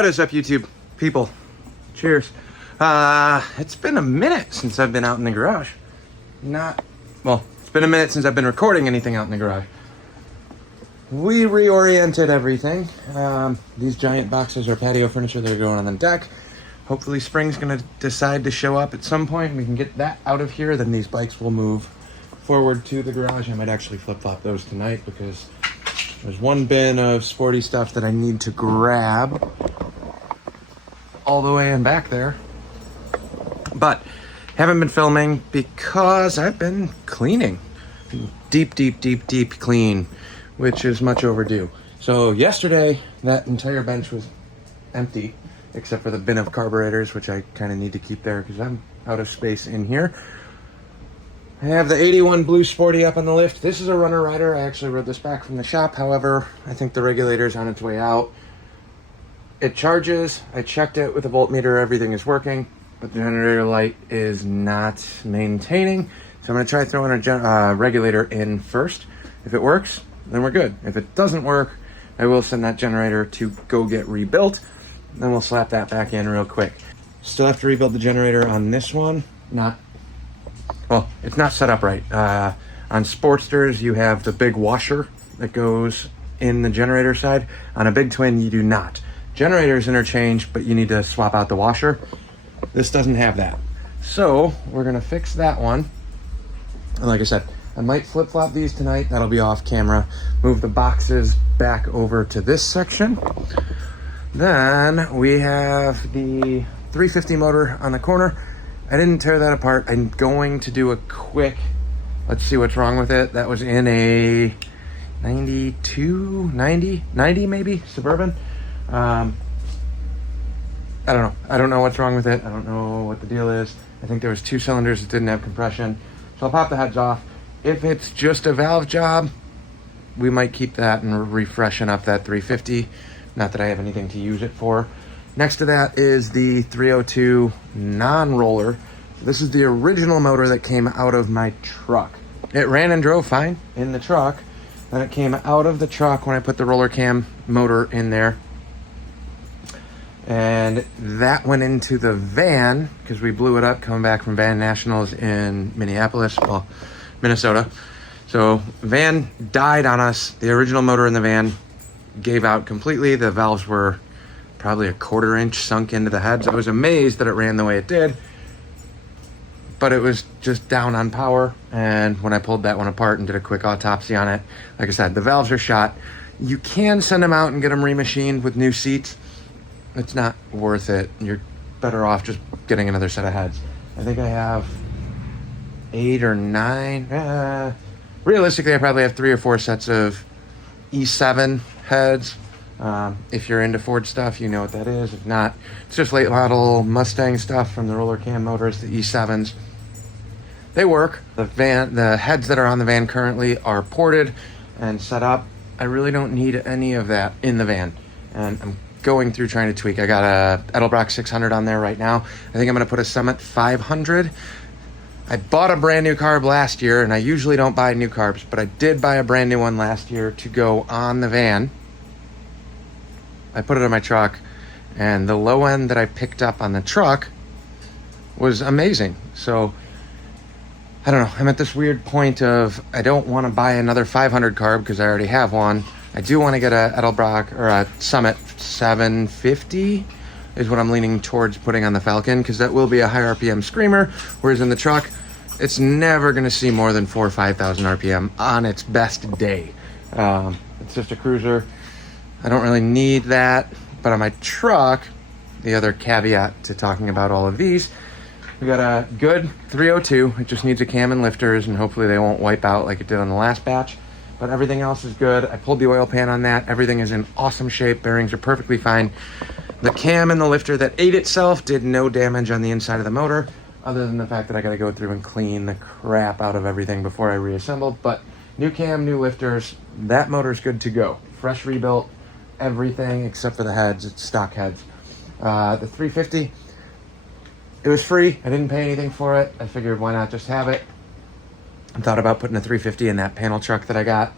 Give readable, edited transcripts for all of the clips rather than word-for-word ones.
What is up, YouTube people? Cheers. It's been a minute since I've been out in the garage. It's been a minute since I've been recording anything out in the garage. We reoriented everything. These giant boxes are patio furniture that are going on the deck. Hopefully spring's gonna decide to show up at some point. We can get that out of here. Then these bikes will move forward to the garage. I might actually flip-flop those tonight because there's one bin of sporty stuff that I need to grab all the way in back there. But haven't been filming because I've been cleaning. Deep clean, which is much overdue. So yesterday, that entire bench was empty, except for the bin of carburetors, which I kind of need to keep there because I'm out of space in here. I have the 81 Blue Sporty up on the lift. This is a runner rider. I actually rode this back from the shop. However, I think the regulator's on its way out. It charges. I checked it with a voltmeter. Everything is working, but the generator light is not maintaining. So I'm going to try throwing a regulator in first. If it works, then we're good. If it doesn't work, I will send that generator to go get rebuilt. Then we'll slap that back in real quick. Still have to rebuild the generator on this one. It's not set up right. On Sportsters, you have the big washer that goes in the generator side. On a Big Twin, you do not. Generators interchange, but you need to swap out the washer. This doesn't have that. So we're gonna fix that one. And like I said, I might flip-flop these tonight. That'll be off camera. Move the boxes back over to this section. Then we have the 350 motor on the corner. I didn't tear that apart. I'm going to do a quick, let's see what's wrong with it. That was in a 90 maybe, Suburban. I don't know what's wrong with it. I don't know what the deal is. I think there was 2 cylinders that didn't have compression. So I'll pop the heads off. If it's just a valve job, we might keep that and refreshen up that 350. Not that I have anything to use it for. Next to that is the 302 non-roller. This is the original motor that came out of my truck. It ran and drove fine in the truck. Then it came out of the truck when I put the roller cam motor in there. And that went into the van because we blew it up coming back from Van Nationals in Minnesota. So van died on us. The original motor in the van gave out completely. The valves were probably a 1/4 inch sunk into the heads. I was amazed that it ran the way it did, but it was just down on power. And when I pulled that one apart and did a quick autopsy on it, like I said, the valves are shot. You can send them out and get them remachined with new seats. It's not worth it. You're better off just getting another set of heads. I think I have 8 or 9. Realistically, I probably have 3 or 4 sets of E7 heads. If you're into Ford stuff, you know what that is. If not, it's just late model Mustang stuff from the roller cam motors, the E7s. They work. The heads that are on the van currently are ported and set up. I really don't need any of that in the van. And I'm going through trying to tweak. I got a Edelbrock 600 on there right now. I think I'm going to put a Summit 500. I bought a brand new carb last year, and I usually don't buy new carbs, but I did buy a brand new one last year to go on the van. I put it on my truck, and the low end that I picked up on the truck was amazing. So I don't know. I'm at this weird point of I don't want to buy another 500 carb because I already have one. I do want to get a Edelbrock or a Summit 750 is what I'm leaning towards putting on the Falcon because that will be a high RPM screamer, whereas in the truck, it's never going to see more than 4,000 or 5,000 RPM on its best day. It's just a cruiser. I don't really need that, but on my truck, the other caveat to talking about all of these, we got a good 302. It just needs a cam and lifters, and hopefully they won't wipe out like it did on the last batch, but everything else is good. I pulled the oil pan on that. Everything is in awesome shape. Bearings are perfectly fine. The cam and the lifter that ate itself did no damage on the inside of the motor, other than the fact that I got to go through and clean the crap out of everything before I reassembled. But new cam, new lifters, that motor's good to go. Fresh rebuilt. Everything except for the heads. It's stock heads. The 350, it was free. I didn't pay anything for it. I figured why not just have it. I thought about putting a 350 in that panel truck that I got.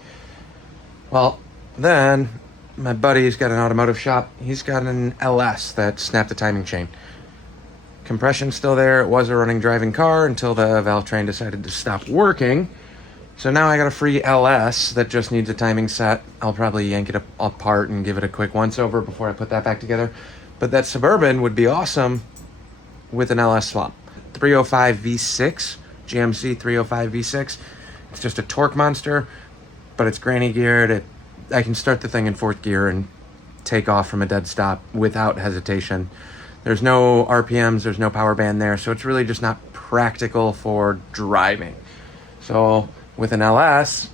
Well, then my buddy's got an automotive shop. He's got an LS that snapped the timing chain. Compression's still there. It was a running driving car until the valve train decided to stop working. So now I got a free LS that just needs a timing set. I'll probably yank it apart and give it a quick once over before I put that back together. But that Suburban would be awesome with an LS swap. 305 V6, GMC 305 V6. It's just a torque monster, but it's granny geared. I can start the thing in 4th gear and take off from a dead stop without hesitation. There's no RPMs, there's no power band there, so it's really just not practical for driving. So with an LS,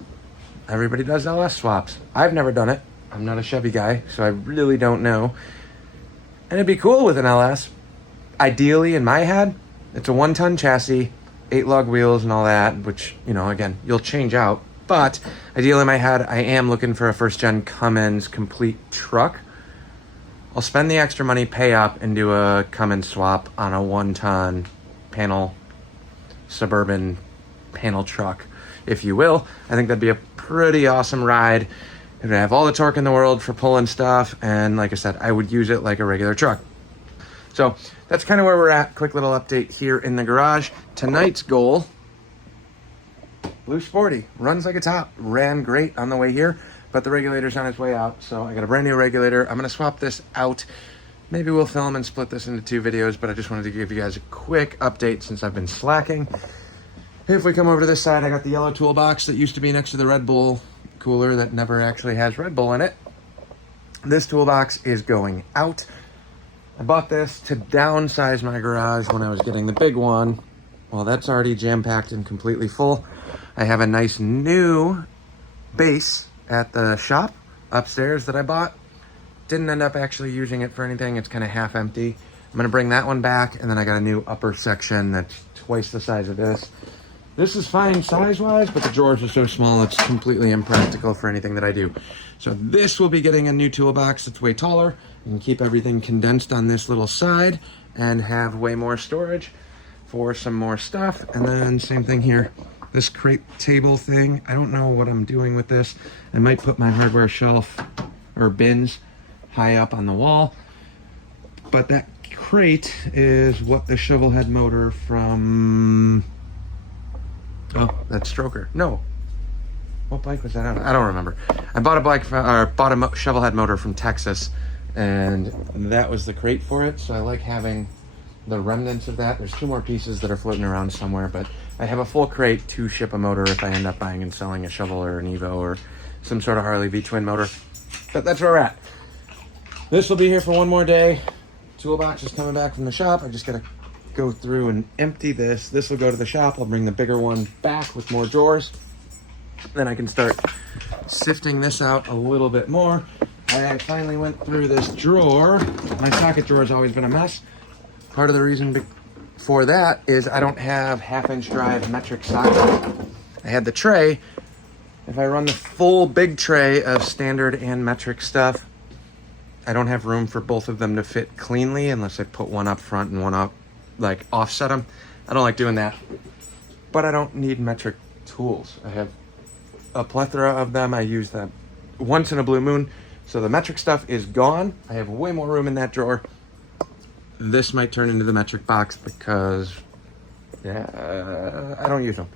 everybody does LS swaps. I've never done it. I'm not a Chevy guy, so I really don't know. And it'd be cool with an LS. Ideally, in my head, it's a 1-ton chassis, 8 lug wheels and all that, which, you know, again, you'll change out. But ideally in my head, I am looking for a first-gen Cummins complete truck. I'll spend the extra money, pay up, and do a Cummins swap on a 1-ton panel, Suburban panel truck, if you will. I think that'd be a pretty awesome ride. It would have all the torque in the world for pulling stuff, and like I said, I would use it like a regular truck. So that's kind of where we're at. Quick little update here in the garage. Tonight's goal, Blue Sporty, runs like a top. Ran great on the way here, but the regulator's on its way out, so I got a brand new regulator. I'm gonna swap this out. Maybe we'll film and split this into 2 videos, but I just wanted to give you guys a quick update since I've been slacking. If we come over to this side, I got the yellow toolbox that used to be next to the Red Bull cooler that never actually has Red Bull in it. This toolbox is going out. I bought this to downsize my garage when I was getting the big one. Well, that's already jam-packed and completely full. I have a nice new base at the shop upstairs that I bought. Didn't end up actually using it for anything. It's kind of half empty. I'm gonna bring that one back, and then I got a new upper section that's twice the size of this. This is fine size-wise, but the drawers are so small, it's completely impractical for anything that I do. So this will be getting a new toolbox that's way taller. You can keep everything condensed on this little side and have way more storage for some more stuff. And then same thing here. This crate table thing, I don't know what I'm doing with this. I might put my hardware shelf or bins high up on the wall. But that crate is what the shovel head motor from... Oh, that's Stroker. No. What bike was that on? I don't remember. I bought a bike bought a shovel head motor from Texas, and that was the crate for it. So I like having the remnants of that. There's 2 more pieces that are floating around somewhere, but I have a full crate to ship a motor if I end up buying and selling a shovel or an Evo or some sort of Harley V-twin motor. But that's where we're at. This will be here for 1 more day. Toolbox is coming back from the shop. I just gotta go through and empty this. This will go to the shop. I'll bring the bigger one back with more drawers. Then I can start sifting this out a little bit more. I finally went through this drawer. My socket drawer has always been a mess. Part of the reason for that is I don't have 1/2-inch drive metric socket. I had the tray. If I run the full big tray of standard and metric stuff, I don't have room for both of them to fit cleanly unless I put one up front and one up, like offset them. I don't like doing that, but I don't need metric tools. I have a plethora of them. I use them once in a blue moon. So the metric stuff is gone. I have way more room in that drawer. This might turn into the metric box because I don't use them.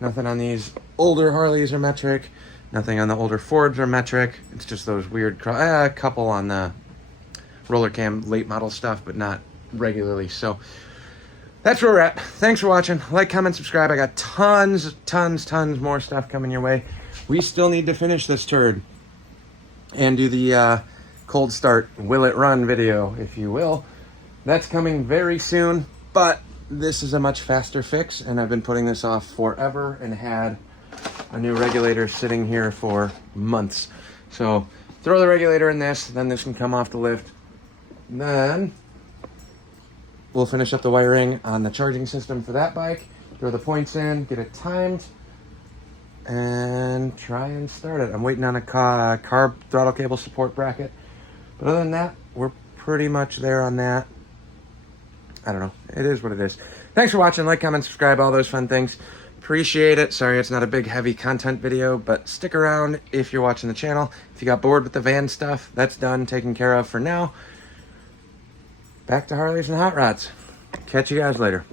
Nothing on these older Harleys are metric. Nothing on the older Fords are metric. It's just those weird, a couple on the roller cam late model stuff, but not regularly. So that's where we're at. Thanks for watching. Like, comment, subscribe. I got tons more stuff coming your way. We still need to finish this turd and do the cold start, will it run video, if you will. That's coming very soon, but this is a much faster fix, and I've been putting this off forever and had a new regulator sitting here for months. So throw the regulator in this, then this can come off the lift. Then we'll finish up the wiring on the charging system for that bike, throw the points in, get it timed, and try and start it. I'm waiting on a carb throttle cable support bracket. But other than that, we're pretty much there on that. I don't know. It is what it is. Thanks for watching. Like, comment, subscribe, all those fun things. Appreciate it. Sorry it's not a big heavy content video, but stick around if you're watching the channel. If you got bored with the van stuff, that's done, taken care of for now. Back to Harleys and hot rods. Catch you guys later.